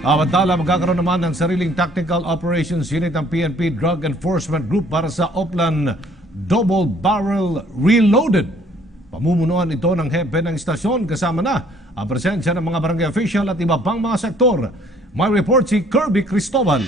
Samantala, magkakaroon naman ng sariling Tactical Operations Unit ng PNP Drug Enforcement Group para sa Oplan Double Barrel Reloaded. Pamumunuan ito ng hepe ng istasyon kasama na ang presensya ng mga barangay official at iba pang mga sektor. May report si Kirby Cristobal.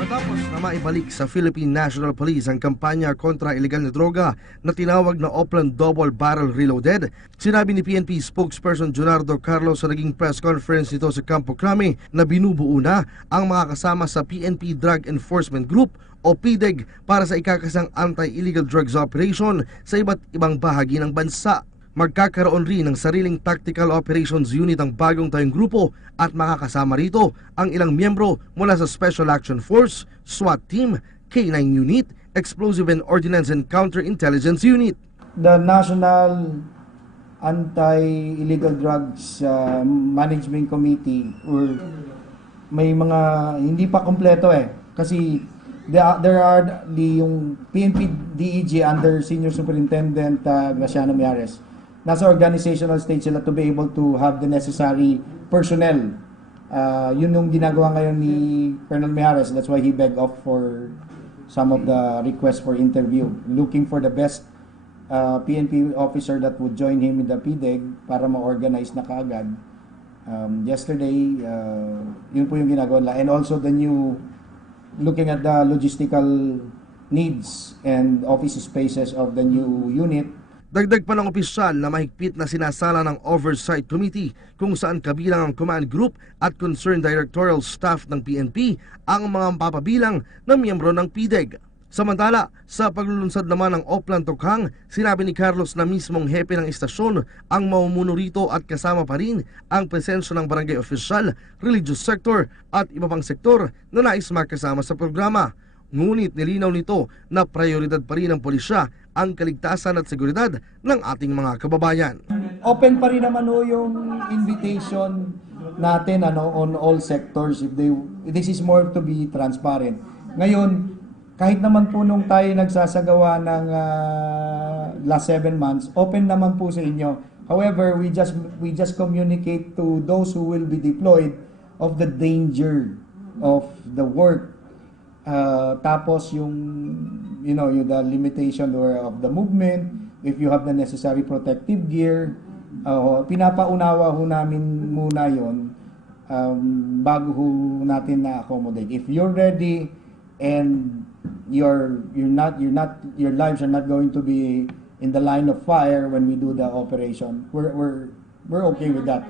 Matapos na maibalik sa Philippine National Police ang kampanya kontra ilegal na droga na tinawag na Oplan Double Barrel Reloaded, sinabi ni PNP spokesperson Junardo Carlos sa naging press conference nito sa Campo Crame na binubuo na ang mga kasama sa PNP Drug Enforcement Group o PDEG para sa ikakasang anti-illegal drugs operation sa iba't ibang bahagi ng bansa. Magkakaroon rin ng sariling Tactical Operations Unit ang bagong tayong grupo at makakasama rito ang ilang miyembro mula sa Special Action Force, SWAT Team, K9 Unit, Explosive and Ordnance and Counterintelligence Unit. The National Anti-Illegal Drugs Management Committee may mga hindi pa kompleto kasi there are yung PNP DEG under Senior Superintendent Graciano Miares. Nasa organizational stage sila to be able to have the necessary personnel. Yun yung ginagawa ngayon ni Colonel Miares. That's why he begged off for some of the requests for interview. Looking for the best PNP officer that would join him in the PDEG para ma-organize na kaagad. Yesterday, yun po yung ginagawa nila. And also looking at the logistical needs and office spaces of the new unit. Dagdag pa ng opisyal na mahigpit na sinasala ng Oversight Committee kung saan kabilang ang Command Group at Concerned Directorial Staff ng PNP ang mga papabilang na miyembro ng PDEG. Samantala, sa paglulunsad naman ng Oplan Tokhang, sinabi ni Carlos na mismong hepe ng istasyon ang mamumuno rito at kasama pa rin ang presensya ng barangay official, religious sector at iba pang sektor na nais makasama sa programa. Ngunit nilinaw nito na prioridad pa rin ng pulisya ang kaligtasan at seguridad ng ating mga kababayan. Open pa rin naman yung invitation natin on all sectors. This is more to be transparent. Ngayon, kahit naman po nung tayo nagsasagawa ng last 7 months, open naman po sa inyo. However, we just communicate to those who will be deployed of the danger of the work. Tapos yung the limitation of the movement, if you have the necessary protective gear, pinapaunawa ho namin muna yon bago ho natin na-accommodate. If you're ready and your lives are not going to be in the line of fire when we do the operation, we're okay with that.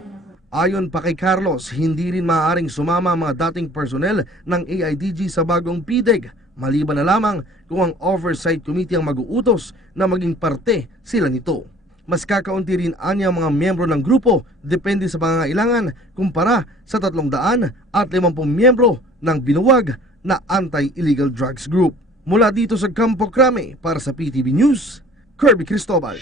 Ayon pa kay Carlos, hindi rin maaaring sumama ang mga dating personnel ng AIDG sa bagong PDEG, maliban na lamang kung ang Oversight Committee ang mag-uutos na maging parte sila nito. Mas kakaunti rin anya ang mga miyembro ng grupo, depende sa pangangailangan kumpara sa 350 miyembro ng binuwag na Anti-Illegal Drugs Group. Mula dito sa Campo Crame para sa PTV News, Kirby Cristobal.